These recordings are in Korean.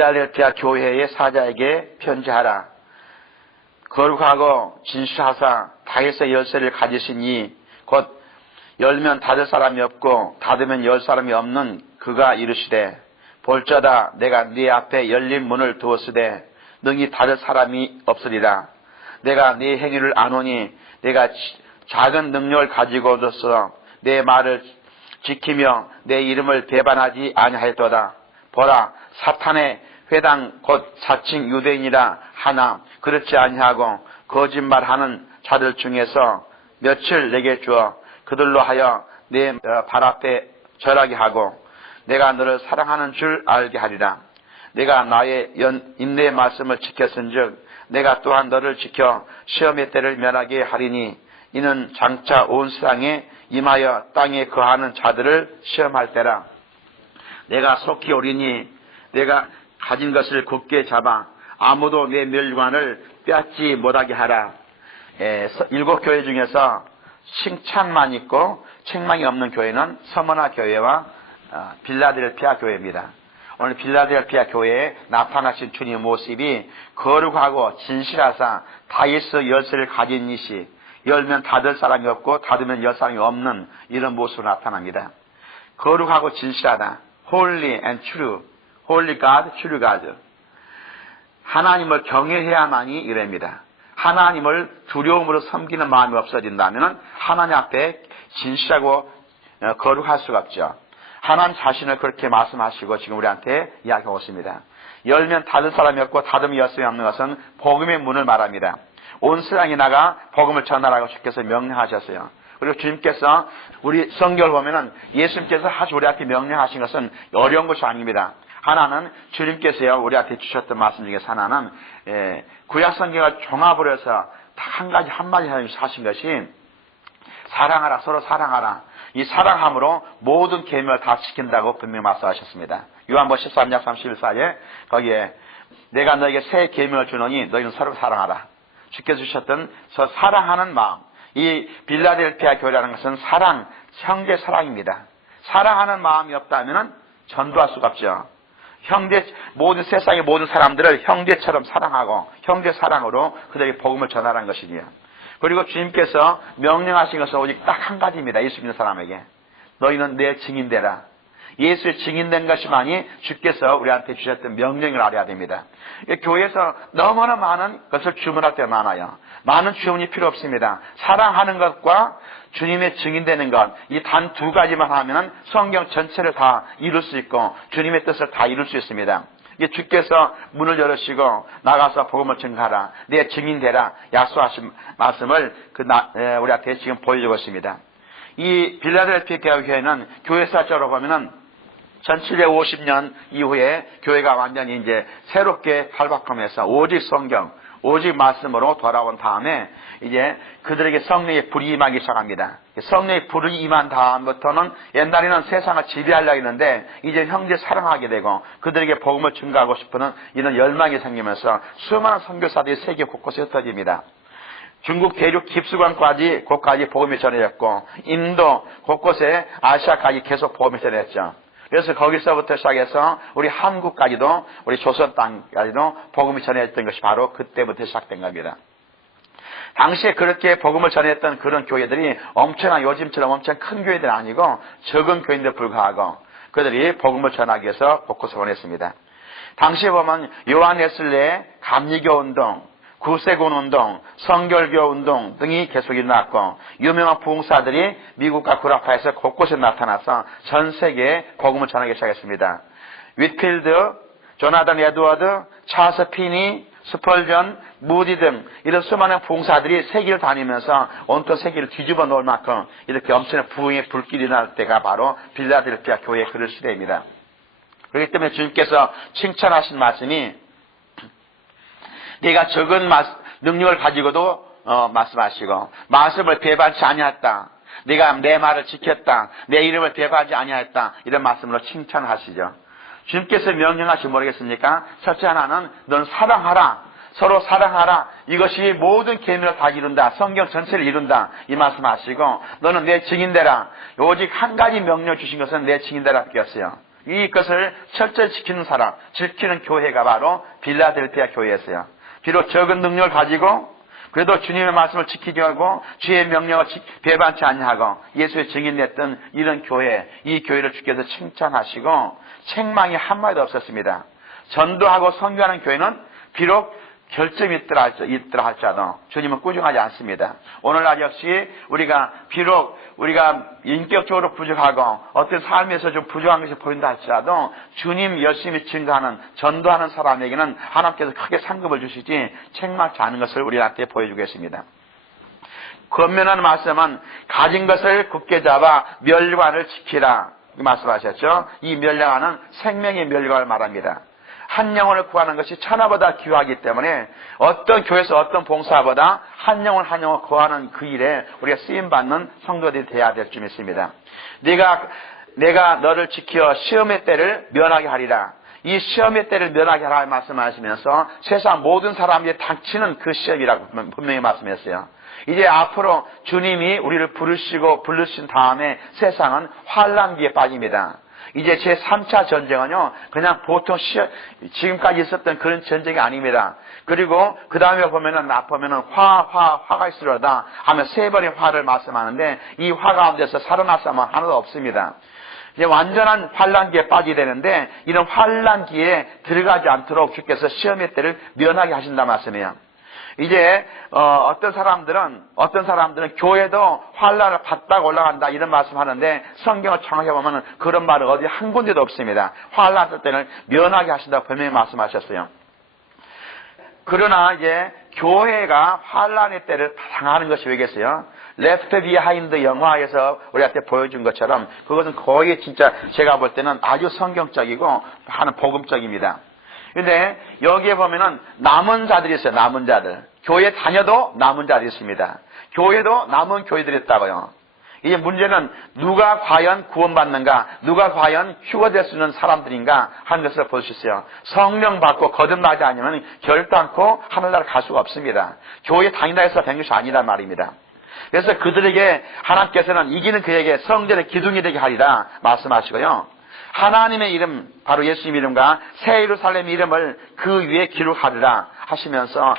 빌라델피아 교회의 사자에게 편지하라. 거룩하고 진실하사 다윗의 열쇠를 가지신 이 곧 열면 닫을 사람이 없고 닫으면 열 사람이 없는 그가 이르시되 볼자다 내가 네 앞에 열린 문을 두었으되 능히 닫을 사람이 없으리라. 내가 네 행위를 아노니 내가 작은 능력을 가지고로서 내 말을 지키며 내 이름을 배반하지 아니하였도다. 보라, 사탄의 회당 곧 자칭 유대인이라 하나 그렇지 아니하고 거짓말하는 자들 중에서 며칠 내게 주어 그들로 하여 내 발 앞에 절하게 하고 내가 너를 사랑하는 줄 알게 하리라. 내가 나의 인내의 말씀을 지켰은즉 내가 또한 너를 지켜 시험의 때를 면하게 하리니 이는 장차 온 세상에 임하여 땅에 거하는 자들을 시험할 때라. 내가 속히 오리니 내가 가진 것을 굳게 잡아 아무도 내 멸관을 빼앗지 못하게 하라. 7교회 중에서 칭찬만 있고 책망이 없는 교회는 서머나 교회와 빌라델피아 교회입니다. 오늘 빌라델피아 교회에 나타나신 주님의 모습이 거룩하고 진실하사 다윗의 열쇠를 가진 이시 열면 닫을 사람이 없고 닫으면 열 사람이 없는 이런 모습으로 나타납니다. 거룩하고 진실하다. Holy and true. Holy God, true God. 하나님을 경외해야만이 이랍니다. 하나님을 두려움으로 섬기는 마음이 없어진다면 하나님 앞에 진실하고 거룩할 수가 없죠. 하나님 자신을 그렇게 말씀하시고 지금 우리한테 이야기하고 있습니다. 열면 닫을 사람이 없고 닫으면 열 사람이 없는 것은 복음의 문을 말합니다. 온 세상에 나가 복음을 전하라고 주께서 명령하셨어요. 그리고 주님께서 우리 성경을 보면은 예수님께서 우리한테 명령하신 것은 어려운 것이 아닙니다. 하나는 주님께서요 우리한테 주셨던 말씀 중에서 하나는 구약 성경을 종합을 해서 한 가지 한마디 하신 것이 사랑하라, 서로 사랑하라. 이 사랑함으로 모든 계명을 다 지킨다고 분명히 말씀하셨습니다. 요한복음 13장 31절에 거기에 내가 너에게 새 계명을 주노니 너희는 서로 사랑하라. 주께서 주셨던 저 사랑하는 마음. 이 빌라델피아 교회라는 것은 사랑, 형제 사랑입니다. 사랑하는 마음이 없다면 전도할 수가 없죠. 모든 세상의 모든 사람들을 형제처럼 사랑하고 형제 사랑으로 그들에게 복음을 전하라는 것이지요. 그리고 주님께서 명령하신 것은 오직 딱 한 가지입니다. 예수 믿는 사람에게. 너희는 내 증인되라. 예수의 증인된 것이만이 주께서 우리한테 주셨던 명령을 알아야 됩니다. 교회에서 너무나 많은 것을 주문할 때가 많아요. 많은 주문이 필요 없습니다. 사랑하는 것과 주님의 증인되는 것, 이 단 두 가지만 하면 성경 전체를 다 이룰 수 있고 주님의 뜻을 다 이룰 수 있습니다. 주께서 문을 열으시고 나가서 복음을 증가하라, 내 증인되라 약속하신 말씀을 우리한테 지금 보여주고 있습니다. 이 빌라델피아 교회는 교회사적으로 보면은 1750년 이후에 교회가 완전히 이제 새롭게 탈바꿈해서 오직 성경, 오직 말씀으로 돌아온 다음에 이제 그들에게 성령의 불이 임하기 시작합니다. 성령의 불이 임한 다음부터는 옛날에는 세상을 지배하려고 했는데 이제 형제 사랑하게 되고 그들에게 복음을 증가하고 싶은 이런 열망이 생기면서 수많은 선교사들이 세계 곳곳에 흩어집니다. 중국 대륙 깊수광까지 곳까지 복음이 전해졌고 인도 곳곳에 아시아까지 계속 복음이 전해졌죠. 그래서 거기서부터 시작해서 우리 한국까지도 우리 조선 땅까지도 복음이 전해졌던 것이 바로 그때부터 시작된 겁니다. 당시에 그렇게 복음을 전했던 그런 교회들이 엄청난 요즘처럼 엄청 큰 교회들은 아니고 적은 교회인데 불구하고 그들이 복음을 전하기 위해서 곳곳에 보냈습니다. 당시에 보면 요한 웨슬레의 감리교 운동, 구세군 운동, 성결교 운동 등이 계속 일어났고 유명한 부흥사들이 미국과 구라파에서 곳곳에 나타나서 전 세계에 복음을 전하기 시작했습니다. 윗필드, 조나단 에드워드, 찰스 피니, 스펄전, 무디 등 이런 수많은 부흥사들이 세계를 다니면서 온통 세계를 뒤집어 놓을 만큼 이렇게 엄청난 부흥의 불길이 날 때가 바로 빌라델피아 교회의 그런 시대입니다. 그렇기 때문에 주님께서 칭찬하신 말씀이 네가 적은 능력을 가지고도 말씀하시고 말씀을 배반치 아니했다. 네가 내 말을 지켰다. 내 이름을 배반하지 아니했다. 이런 말씀으로 칭찬하시죠. 주님께서 명령하시면 모르겠습니까? 첫째 하나는 넌 사랑하라. 서로 사랑하라. 이것이 모든 계명을 다 이룬다. 성경 전체를 이룬다. 이 말씀하시고 너는 내 증인되라. 오직 한 가지 명령 주신 것은 내 증인되라 밖에 없어요. 이것을 철저히 지키는 사람, 지키는 교회가 바로 빌라델피아 교회였어요. 비록 적은 능력을 가지고 그래도 주님의 말씀을 지키게 하고 주의 명령을 배반치 아니하고 예수의 증인했던 이런 교회, 이 교회를 주께서 칭찬하시고 책망이 한마디도 없었습니다. 전도하고 선교하는 교회는 비록 결점이 있더라 할지라도 주님은 꾸중하지 않습니다. 오늘날 역시 비록 우리가 인격적으로 부족하고 어떤 삶에서 좀 부족한 것이 보인다 할지라도 주님 열심히 증거하는 전도하는 사람에게는 하나님께서 크게 상급을 주시지 책망치 않은 것을 우리한테 보여주겠습니다. 권면하는 말씀은 가진 것을 굳게 잡아 멸관을 지키라 말씀하셨죠. 이 멸관은 생명의 멸관을 말합니다. 한 영혼을 구하는 것이 천하보다 귀하기 때문에 어떤 교회에서 어떤 봉사보다 한 영혼을 구하는 그 일에 우리가 쓰임받는 성도들이 되어야 될 줄 믿습니다. 내가 너를 지켜 시험의 때를 면하게 하리라. 이 시험의 때를 면하게 하라 말씀하시면서 세상 모든 사람들이 닥치는 그 시험이라고 분명히 말씀했어요. 이제 앞으로 주님이 우리를 부르신 다음에 세상은 환난기에 빠집니다. 이제 제3차 전쟁은요, 그냥 보통 지금까지 있었던 그런 전쟁이 아닙니다. 그리고 그 다음에 보면은 화가 있으려다 하면 3번의 화를 말씀하는데 이 화 가운데서 살아날 사람은 하나도 없습니다. 이제 완전한 환난기에 빠지게 되는데 이런 환난기에 들어가지 않도록 주께서 시험의 때를 면하게 하신다 말씀이에요. 이제 어떤 사람들은 교회도 환난을 받다가 올라간다 이런 말씀하는데 성경을 정확히 보면 그런 말은 어디 한 군데도 없습니다. 환난 때는 면하게 하신다고 분명히 말씀하셨어요. 그러나 이제 교회가 환난의 때를 당하는 것이 왜겠어요? 레프트 비하인드 영화에서 우리한테 보여준 것처럼 그것은 거의 진짜 제가 볼 때는 아주 성경적이고 하는 복음적입니다. 근데 여기에 보면은 남은 자들이 있어요. 남은 자들. 교회 다녀도 남은 자들이 있습니다. 교회도 남은 교회들이 있다고요. 이제 문제는 누가 과연 구원받는가, 누가 과연 휴거될 수 있는 사람들인가 하는 것을 볼 수 있어요. 성령 받고 거듭나지 않으면 결단코 하늘나라 갈 수가 없습니다. 교회 다닌다 해서 된 것이 아니란 말입니다. 그래서 그들에게 하나님께서는 이기는 그에게 성전의 기둥이 되게 하리라 말씀하시고요. 하나님의 이름, 바로 예수님 이름과 새 예루살렘 이름을 그 위에 기록하리라 하시면서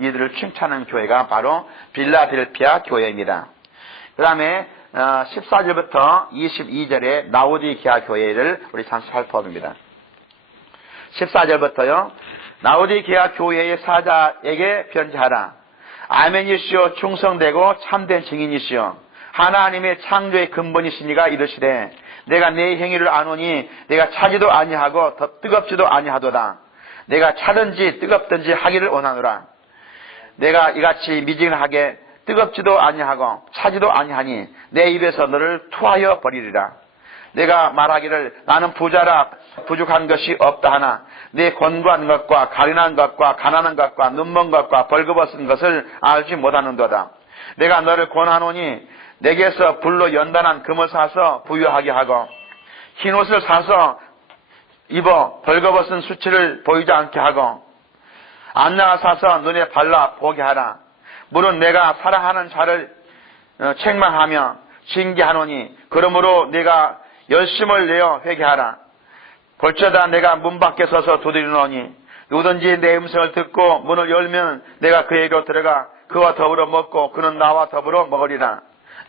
이들을 칭찬하는 교회가 바로 빌라델피아 교회입니다. 그 다음에 14절부터 22절의 라오디게아 교회를 우리 잠시 살펴봅니다. 14절부터요. 라오디게아 교회의 사자에게 편지하라. 아멘이시오 충성되고 참된 증인이시오 하나님의 창조의 근본이시니가 이르시되 내가 내 행위를 아노니 내가 차지도 아니하고 더 뜨겁지도 아니하도다. 내가 차든지 뜨겁든지 하기를 원하노라. 내가 이같이 미진하게 뜨겁지도 아니하고 차지도 아니하니 내 입에서 너를 토하여 버리리라. 내가 말하기를 나는 부자라 부족한 것이 없다 하나 내 권고한 것과 가련한 것과 가난한 것과 눈먼 것과 벌거벗은 것을 알지 못하는도다. 내가 너를 권하노니 내게서 불로 연단한 금을 사서 부유하게 하고 흰옷을 사서 입어 벌거벗은 수치를 보이지 않게 하고 안나가 사서 눈에 발라 보게 하라. 물은 내가 사랑하는 자를 책망하며 징계하노니 그러므로 내가 열심을 내어 회개하라. 볼지어다 내가 문 밖에 서서 두드리노니 누구든지 내 음성을 듣고 문을 열면 내가 그에게로 들어가 그와 더불어 먹고 그는 나와 더불어 먹으리라.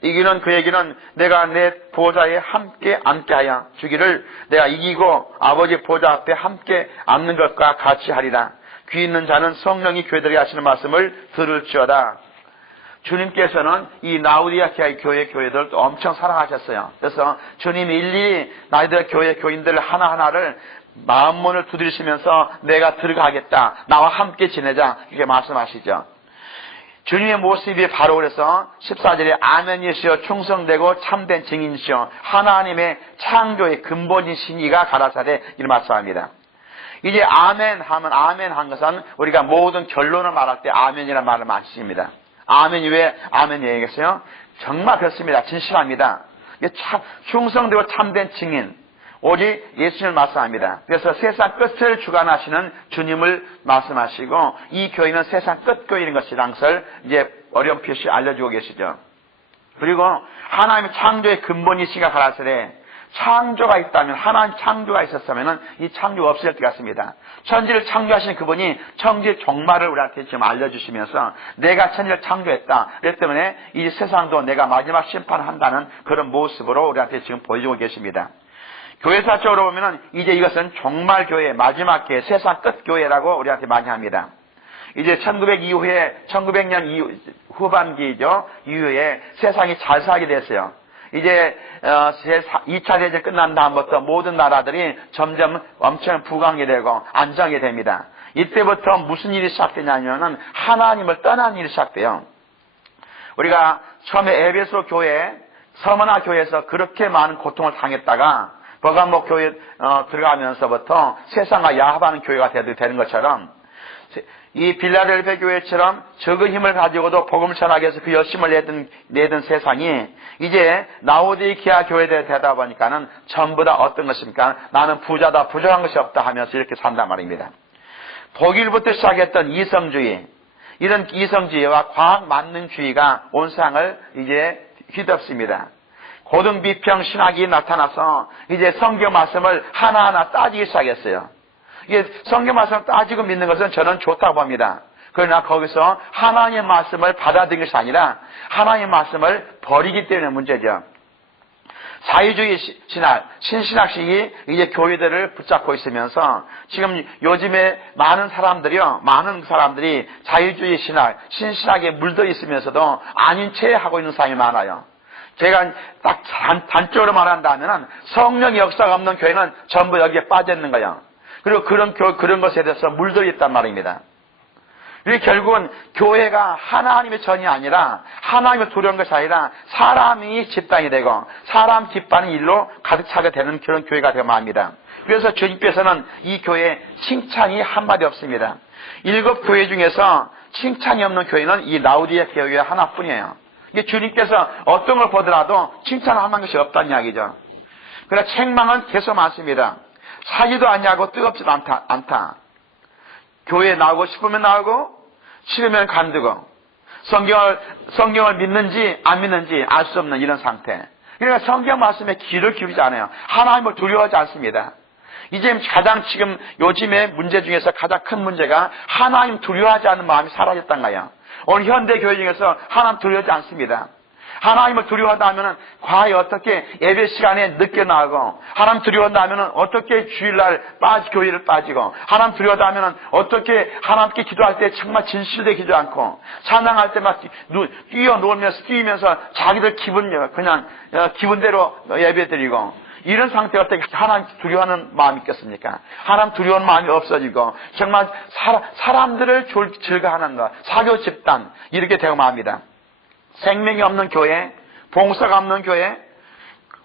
이기는 그에게는 내가 내 보좌에 함께 앉게 하여 주기를 내가 이기고 아버지 보좌 앞에 함께 앉는 것과 같이 하리라. 귀 있는 자는 성령이 교회들에게 하시는 말씀을 들을지어다. 주님께서는 이 라오디게아 교회들도 엄청 사랑하셨어요. 그래서 주님이 일일이 나희들 교회 교인들 하나하나를 마음문을 두드리시면서 내가 들어가겠다. 나와 함께 지내자. 이렇게 말씀하시죠. 주님의 모습이 바로 그래서 14절에 아멘이시여 충성되고 참된 증인이시여 하나님의 창조의 근본이신 이가 가라사대 이런 말씀합니다. 이제 아멘 하면 아멘 한 것은 우리가 모든 결론을 말할 때 아멘이라는 말을 많이 씁니다. 아멘이 왜 아멘 얘기했어요? 정말 그렇습니다. 진실합니다. 충성되고 참된 증인 오직 예수님을 말씀합니다. 그래서 세상 끝을 주관하시는 주님을 말씀하시고 이 교회는 세상 끝 교회인 것이라는 것을 이제 어렴풋이 알려주고 계시죠. 그리고 하나님의 창조의 근본이시가 가라사대 창조가 있다면, 하나님 창조가 있었다면 이 창조가 없을 것 같습니다. 천지를 창조하신 그분이 천지의 종말을 우리한테 지금 알려주시면서 내가 천지를 창조했다. 그렇기 때문에 이 세상도 내가 마지막 심판을 한다는 그런 모습으로 우리한테 지금 보여주고 계십니다. 교회사적으로 보면은 이제 이것은 종말 교회, 마지막 교회, 세상 끝 교회라고 우리한테 많이 합니다. 이제 1900년 이후, 후반기죠. 이후에 세상이 잘 살게 됐어요. 이제 2차 대전 끝난 다음부터 모든 나라들이 점점 엄청 부강이 되고 안정이 됩니다. 이때부터 무슨 일이 시작되냐면은 하나님을 떠나는 일이 시작돼요. 우리가 처음에 에베소 교회, 서머나 교회에서 그렇게 많은 고통을 당했다가 버가목 교회 들어가면서부터 세상과 야합하는 교회가 되는 것처럼 이 빌라델베 교회처럼 적은 힘을 가지고도 복음을 전하기 위해서 그 열심을 내던 세상이 이제 라오디게아 교회에 되다 보니까는 전부 다 어떤 것입니까? 나는 부자다, 부족한 것이 없다 하면서 이렇게 산단 말입니다. 독일부터 시작했던 이성주의, 이런 이성주의와 과학 만능주의가 온 세상을 이제 휘덮습니다. 고등비평 신학이 나타나서 이제 성경 말씀을 하나하나 따지기 시작했어요. 이게 성경 말씀을 따지고 믿는 것은 저는 좋다고 봅니다. 그러나 거기서 하나님의 말씀을 받아들이는 것이 아니라 하나님의 말씀을 버리기 때문에 문제죠. 자유주의 신학, 신신학식이 이제 교회들을 붙잡고 있으면서 지금 요즘에 많은 사람들이 자유주의 신학, 신신학에 물들어 있으면서도 아닌 채 하고 있는 사람이 많아요. 제가 딱 단적으로 말한다면 성령의 역사가 없는 교회는 전부 여기에 빠져 있는 거예요. 그리고 그런 것에 대해서 물들어 있단 말입니다. 그리고 결국은 교회가 하나님의 전이 아니라 하나님의 두려운 것이 아니라 사람이 집단이 되고 사람 기뻐하는 일로 가득 차게 되는 그런 교회가 되고 맙니다. 그래서 주님께서는 이 교회에 칭찬이 한마디 없습니다. 7 교회 중에서 칭찬이 없는 교회는 이 라오디게아 교회 하나뿐이에요. 이게 주님께서 어떤 걸 보더라도 칭찬할 만한 것이 없다는 이야기죠. 그러나 책망은 계속 많습니다. 사지도 않냐고 뜨겁지도 않다. 교회에 나오고 싶으면 나오고 싫으면 간두고 성경을 믿는지 안 믿는지 알 수 없는 이런 상태. 그러니까 성경 말씀에 귀를 기울이지 않아요. 하나님을 두려워하지 않습니다. 이제 지금 요즘의 문제 중에서 가장 큰 문제가 하나님 두려워하지 않는 마음이 사라졌단 거예요. 오늘 현대 교회 중에서 하나님 두려워하지 않습니다. 하나님을 두려워하다 하면은 과연 어떻게 예배 시간에 늦게 나가고, 하나님 두려워한다 하면은 어떻게 주일날 교회를 빠지고, 하나님 두려워하다 하면은 어떻게 하나님께 기도할 때 정말 진실되게 기도 않고, 찬양할 때 막 뛰면서 자기들 기분대로 예배 드리고, 이런 상태가 어떻게 하나님 두려워하는 마음이 있겠습니까? 하나님 두려워하는 마음이 없어지고, 정말 사람들을 즐거워하는 것, 사교 집단, 이렇게 되고 맙니다. 생명이 없는 교회, 봉사가 없는 교회,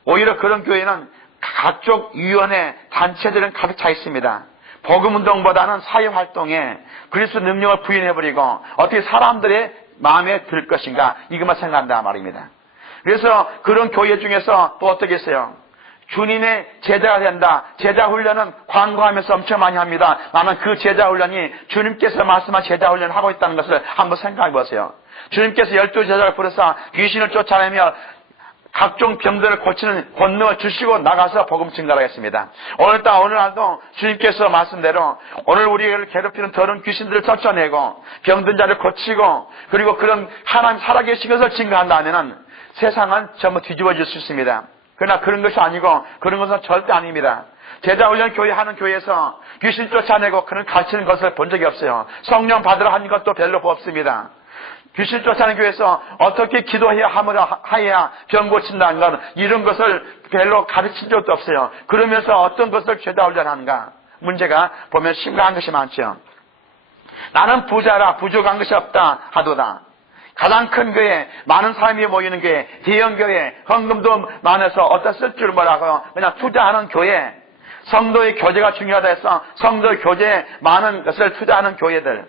오히려 그런 교회는 각종 위원회, 단체들은 가득 차 있습니다. 복음운동보다는 사회활동에 그리스도 능력을 부인해버리고 어떻게 사람들의 마음에 들 것인가 이것만 생각한다 말입니다. 그래서 그런 교회 중에서 또 어떻게 했어요? 주님의 제자가 된다. 제자 훈련은 광고하면서 엄청 많이 합니다. 나는 그 제자 훈련이 주님께서 말씀한 제자 훈련을 하고 있다는 것을 한번 생각해 보세요. 주님께서 12 제자를 부르사 귀신을 쫓아내며 각종 병들을 고치는 권능을 주시고 나가서 복음 증거를 했습니다. 오늘날도 주님께서 말씀대로 오늘 우리를 괴롭히는 더러운 귀신들을 쫓아내고 병든 자를 고치고 그리고 그런 하나님 살아계신 것을 증거한다면은 세상은 전부 뒤집어질 수 있습니다. 그러나 그런 것이 아니고 그런 것은 절대 아닙니다. 제자훈련 교회 하는 교회에서 귀신 쫓아내고 그런 가르치는 것을 본 적이 없어요. 성령 받으러 하는 것도 별로 없습니다. 귀신 쫓아내는 교회에서 어떻게 기도해야 병 고친다는 것 이런 것을 별로 가르친 적도 없어요. 그러면서 어떤 것을 제자훈련하는가? 문제가 보면 심각한 것이 많죠. 나는 부자라 부족한 것이 없다 하도다. 가장 큰 교회, 많은 사람이 모이는 교회, 대형 교회, 헌금도 많아서 어디다 쓸 줄 모르고 그냥 투자하는 교회, 성도의 교제가 중요하다 해서 성도의 교제에 많은 것을 투자하는 교회들,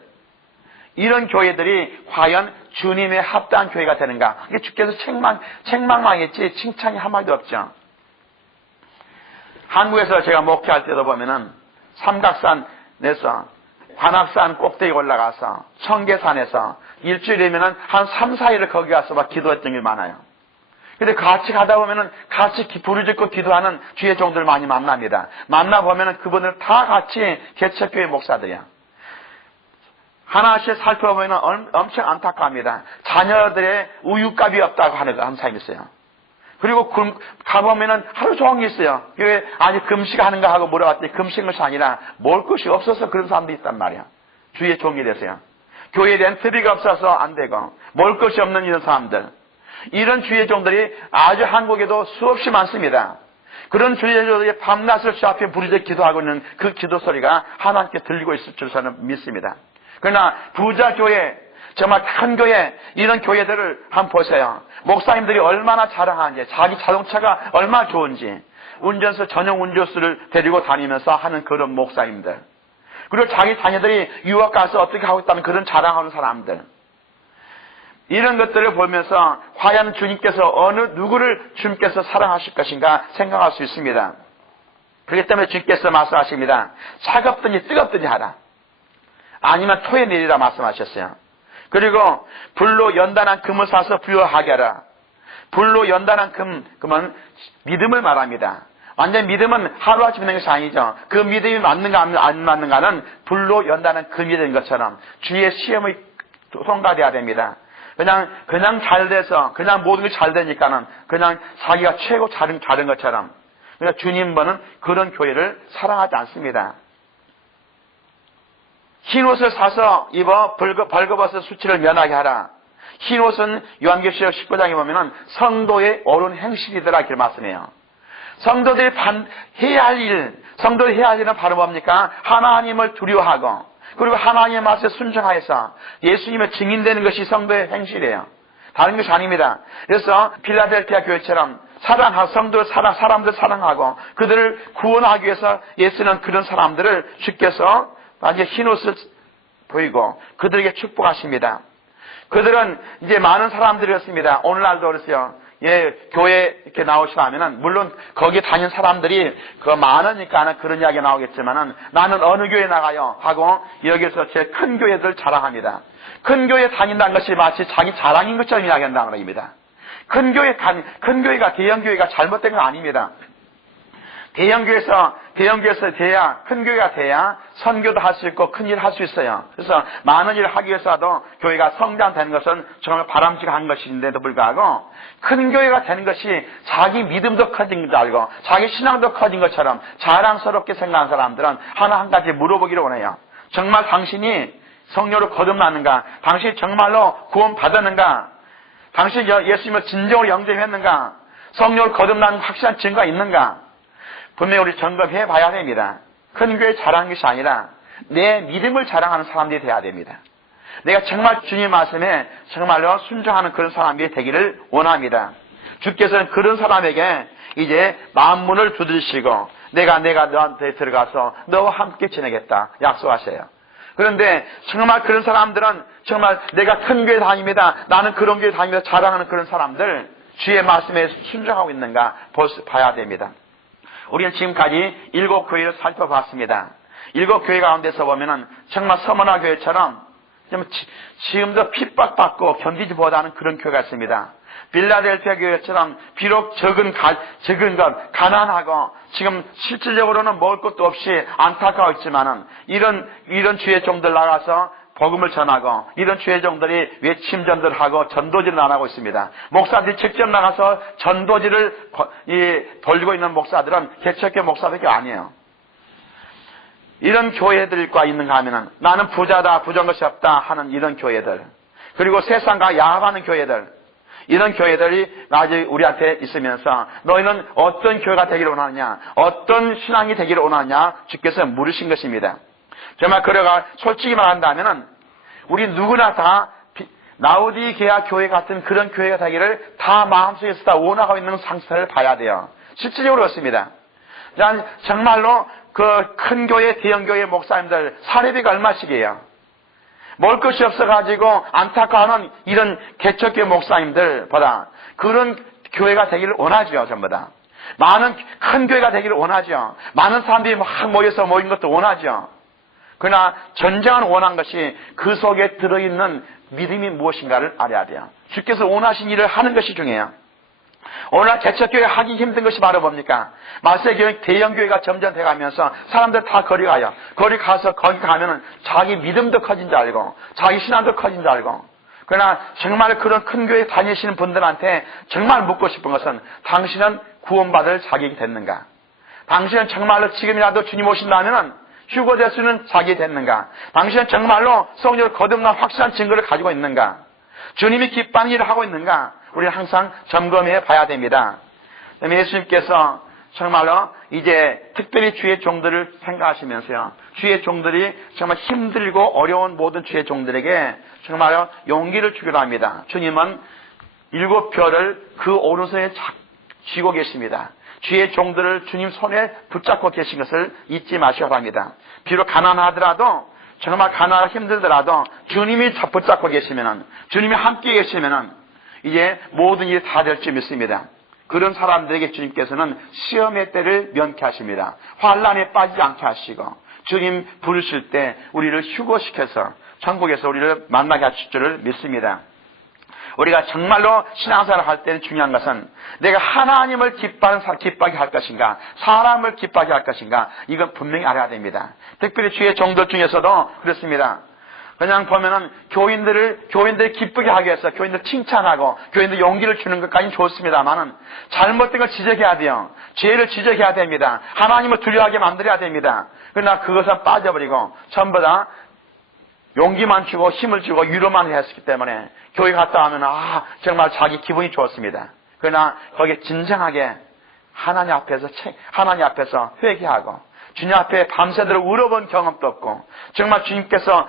이런 교회들이 과연 주님의 합당한 교회가 되는가? 이게 주께서 책망만 했지 칭찬이 한마디도 없죠. 한국에서 제가 목회할 때도 보면은 삼각산에서 관악산 꼭대기 올라가서 청계산에서 일주일이면은 한 3, 4일을 거기 가서 막 기도했던 게 많아요. 근데 같이 가다 보면은 같이 부르짖고 기도하는 주의 종들 많이 만납니다. 만나보면은 그분들 다 같이 개척교회 목사들이야. 하나씩 살펴보면 엄청 안타까워합니다. 자녀들의 우유값이 없다고 하는 사람이 있어요. 그리고 가보면은 하루 종일 있어요. 왜 아니 금식하는가 하고 물어봤더니 금식한 것이 아니라 먹을 것이 없어서 그런 사람도 있단 말이야. 주의 종이 되세요. 교회에 대한 트비가 없어서 안 되고 먹을 것이 없는 이런 사람들. 이런 주의 종들이 아주 한국에도 수없이 많습니다. 그런 주의 종들이 밤낮을 주 앞에 부르짖어 기도하고 있는 그 기도 소리가 하나님께 들리고 있을 줄 저는 믿습니다. 그러나 부자 교회, 정말 큰 교회, 이런 교회들을 한번 보세요. 목사님들이 얼마나 자랑하는지, 자기 자동차가 얼마나 좋은지, 운전수, 전용 운전수를 데리고 다니면서 하는 그런 목사님들. 그리고 자기 자녀들이 유학 가서 어떻게 하고 있다는 그런 자랑하는 사람들. 이런 것들을 보면서 과연 주님께서 어느 누구를 주님께서 사랑하실 것인가 생각할 수 있습니다. 그렇기 때문에 주님께서 말씀하십니다. 차갑든지 뜨겁든지 하라. 아니면 토에 내리라 말씀하셨어요. 그리고 불로 연단한 금을 사서 부여하게 하라. 불로 연단한 금은 믿음을 말합니다. 완전 믿음은 하루아침에 되는 것이 아니죠. 그 믿음이 맞는가 안 맞는가는 불로 연단한 금이 되는 것처럼 주의 시험을 통과돼야 됩니다. 그냥 잘 돼서, 그냥 모든 게 잘 되니까는 그냥 자기가 최고 잘한 것처럼. 그러니까 주님은 그런 교회를 사랑하지 않습니다. 흰 옷을 사서 입어 벌거벗은 수치를 면하게 하라. 흰 옷은 요한계시록 19장에 보면은 성도의 옳은 행실이더라 이렇게 말씀해요. 성도들이 해야 할 일은 바로 뭡니까? 하나님을 두려워하고 그리고 하나님의 말씀에 순종하여서 예수님의 증인되는 것이 성도의 행실이에요. 다른 것이 아닙니다. 그래서 필라델피아 교회처럼 성도를 사람들 사랑하고 그들을 구원하기 위해서 예수는 그런 사람들을 주께서 아주 흰 옷을 보이고 그들에게 축복하십니다. 그들은 이제 많은 사람들이었습니다. 오늘날도 그랬어요. 예, 교회 이렇게 나오시라면은, 물론 거기에 다닌 사람들이 많으니까 그런 이야기 나오겠지만은, 나는 어느 교회 나가요? 하고, 여기서 제 큰 교회들 자랑합니다. 큰 교회 다닌다는 것이 마치 자기 자랑인 것처럼 이야기한다는 겁니다. 큰 교회가 대형 교회가 잘못된 건 아닙니다. 대형 교회에서 돼야, 큰 교회가 돼야 선교도 할 수 있고 큰 일을 할 수 있어요. 그래서 많은 일을 하기 위해서도 교회가 성장되는 것은 정말 바람직한 것인데도 불구하고 큰 교회가 되는 것이 자기 믿음도 커진 줄 알고 자기 신앙도 커진 것처럼 자랑스럽게 생각하는 사람들은 하나 한 가지 물어보기를 원해요. 정말 당신이 성령으로 거듭났는가? 당신이 정말로 구원 받았는가? 당신이 예수님을 진정으로 영접했는가? 성령으로 거듭난 확실한 증거가 있는가? 분명히 우리 점검해 봐야 됩니다. 큰 교회 자랑하는 것이 아니라 내 믿음을 자랑하는 사람들이 돼야 됩니다. 내가 정말 주님 말씀에 정말로 순종하는 그런 사람이 되기를 원합니다. 주께서는 그런 사람에게 이제 만문을 두드리시고 내가 너한테 들어가서 너와 함께 지내겠다 약속하셔요. 그런데 정말 그런 사람들은 정말 내가 큰 교회 다닙니다. 나는 그런 교회 다닙니다. 자랑하는 그런 사람들 주의 말씀에 순종하고 있는가 봐야 됩니다. 우리는 지금까지 7교회를 살펴봤습니다. 7교회 가운데서 보면은 정말 서머나 교회처럼 지금도 핍박받고 견디지 못하는 그런 교회가 있습니다. 필라델피아 교회처럼 비록 적은 것, 가난하고 지금 실질적으로는 먹을 것도 없이 안타까워 있지만은 이런 주의 종들 나가서 복음을 전하고 이런 주의 종들이 외침전도를 하고 전도지를 안 하고 있습니다. 목사들이 직접 나가서 전도지를 돌리고 있는 목사들은 개척교 목사밖에 아니에요. 이런 교회들과 있는가 하면은 나는 부자다, 부정한 것이 없다 하는 이런 교회들, 그리고 세상과 야합하는 교회들, 이런 교회들이 아직 우리한테 있으면서 너희는 어떤 교회가 되기를 원하느냐, 어떤 신앙이 되기를 원하느냐 주께서 물으신 것입니다. 정말 그래가 솔직히 말한다면은 우리 누구나 다 라오디게아 교회 같은 그런 교회가 되기를 다 마음속에서 다 원하고 있는 상태를 봐야 돼요. 실질적으로 그렇습니다. 정말로 그 큰 교회, 대형 교회 목사님들 사례비가 얼마씩이에요? 먹을 것이 없어가지고 안타까워하는 이런 개척교회 목사님들보다 그런 교회가 되기를 원하죠, 전부 다. 많은 큰 교회가 되기를 원하죠. 많은 사람들이 막 모여서 모인 것도 원하죠. 그러나 전쟁은 원한 것이 그 속에 들어있는 믿음이 무엇인가를 알아야 돼요. 주께서 원하신 일을 하는 것이 중요해요. 오늘날 개척교회 하기 힘든 것이 바로 뭡니까? 마세교회 대형교회가 점점 돼가면서 사람들 다 거리 가요. 거리 가서 거기 가면은 자기 믿음도 커진 줄 알고 자기 신앙도 커진 줄 알고. 그러나 정말 그런 큰 교회 다니시는 분들한테 정말 묻고 싶은 것은 당신은 구원받을 자격이 됐는가? 당신은 정말로 지금이라도 주님 오신다면은 휴거될 수 있는 자격이 됐는가? 당신은 정말로 성령을 거듭난 확실한 증거를 가지고 있는가? 주님이 기뻐하는 일을 하고 있는가? 우리는 항상 점검해 봐야 됩니다. 예수님께서 정말로 이제 특별히 주의 종들을 생각하시면서요. 주의 종들이 정말 힘들고 어려운 모든 주의 종들에게 정말로 용기를 주기로 합니다. 주님은 7별을 그 오른손에 쥐고 계십니다. 주의 종들을 주님 손에 붙잡고 계신 것을 잊지 마셔야 합니다. 비록 가난하더라도 정말 가난하고 힘들더라도 주님이 붙잡고 계시면은 주님이 함께 계시면은 이제 모든 일이 다 될 줄 믿습니다. 그런 사람들에게 주님께서는 시험의 때를 면케하십니다. 환난에 빠지지 않게 하시고 주님 부르실 때 우리를 휴거시켜서 천국에서 우리를 만나게 하실 줄을 믿습니다. 우리가 정말로 신앙생활을 할 때는 중요한 것은 내가 하나님을 기뻐하게 할 것인가 사람을 기뻐하게 할 것인가 이건 분명히 알아야 됩니다. 특별히 주의 종들 중에서도 그렇습니다. 그냥 보면은 교인들을 기쁘게 하기 위해서 교인들 칭찬하고 교인들 용기를 주는 것까지는 좋습니다만은 잘못된 걸 지적해야 돼요. 죄를 지적해야 됩니다. 하나님을 두려워하게 만들어야 됩니다. 그러나 그것은 빠져버리고 전부 다 용기만 주고 힘을 주고 위로만 했기 때문에 교회 갔다 하면 정말 자기 기분이 좋습니다. 그러나 거기에 진정하게 하나님 앞에서 회개하고 주님 앞에 밤새도록 울어본 경험도 없고 정말 주님께서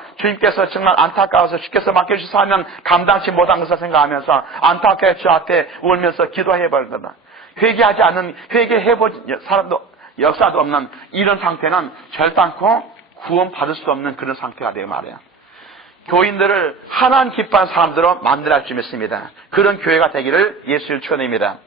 정말 안타까워서 주께서 맡겨주셔서 하면 감당치 못한 것을 생각하면서 안타까워 주 앞에 울면서 기도해버린다. 회개하지 않는 회개해본 사람도 역사도 없는 이런 상태는 절단코 구원받을 수 없는 그런 상태가 되어 말이에요. 교인들을 하나님 기뻐하는 사람들로 만들어야 할 줄 믿습니다. 그런 교회가 되기를 예수를 축원합니다.